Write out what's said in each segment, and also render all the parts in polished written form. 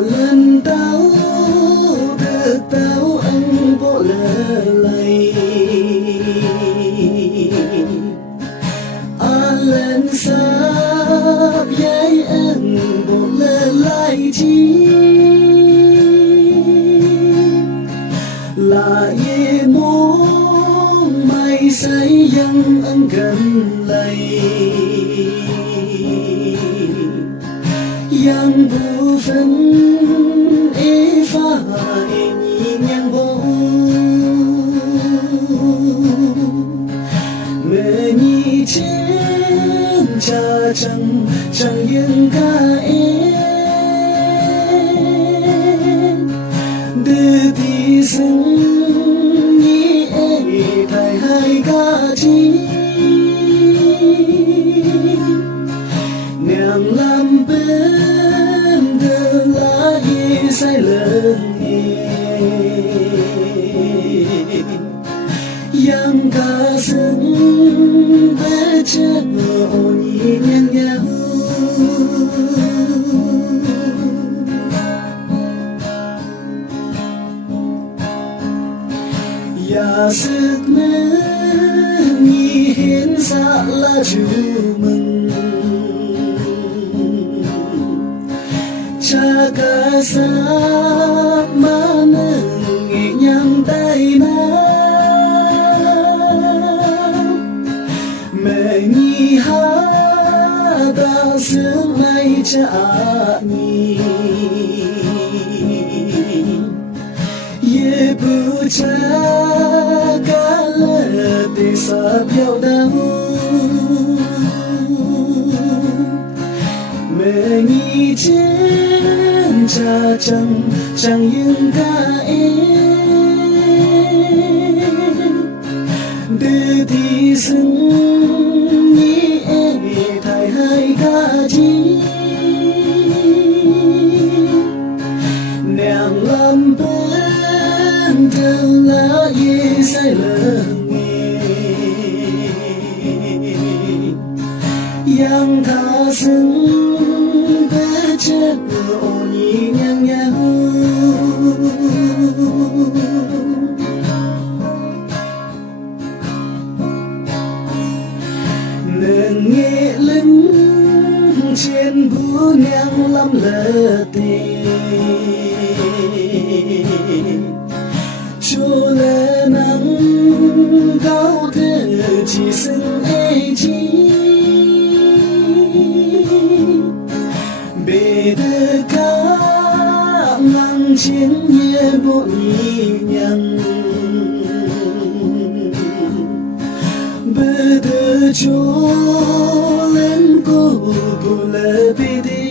lần tao được tao anh bộ lỡ lầy lần sắp giấy anh bộ lỡ lại chi là ye muốn mày say dân anh gần lầy yang bu phân e pha e nhị nhàng bộ mẹ nhị trên cha chẳng chẳng yên ca em đưa đi sinh nhị e thay hai ca chi nàng làm bên đưa lá ye say lần yang ca sưng bé chết nhị nhàng nhau ya sức mến nhị hiến dạ là chú mừng cha ca sa ma nâng nhẹ nhàng tay na mẹ nhi ha ta sướng nay cha nhi ye bu cha ca lệ tê sa biao đau mẹ nhi trên cha chẳng chẳng yên ca em đưa đi sinh nhị e thay hai ca chi nàng làm bên thơ lá ye say lần yang tha sưng bé chết nhị nhàng nhau nên nghe lính trên bú nhang lắm lỡ tình cho lẽ nắng cao thế chỉ xưng ấy chi bề đưa cá ngang chiến nhẹ bộ nhị nhàng bề đưa cho lên cô bù lệ bề đi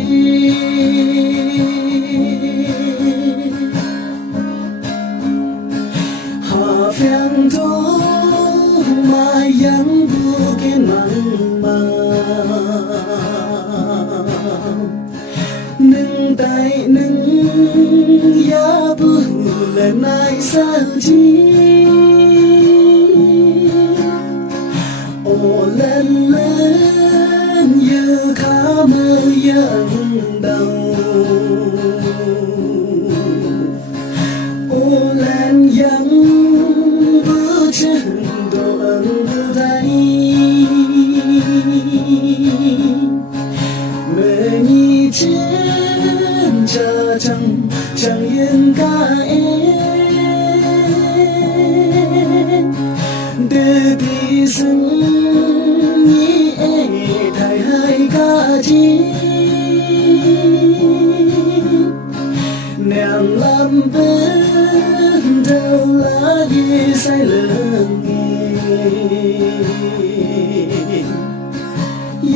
hà phiền thô mà yang bu kiến mặn mà nâng tay nâng ya bu lần này sao chi ô lên lên như khá mơ dẫn đầu ô lên dẫn bước chân đồ ẩn đưa tay mẹ nhi trên cha chẳng chẳng yên ca em đưa đi sinh nhị e thay hai ca chi nàng làm bên thơ lá ye say lần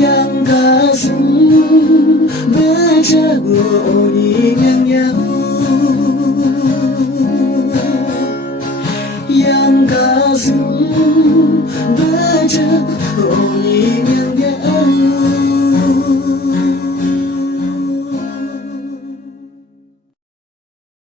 yang ca sưng bé chết nhị nhàng nhau yang ca sưng bé chết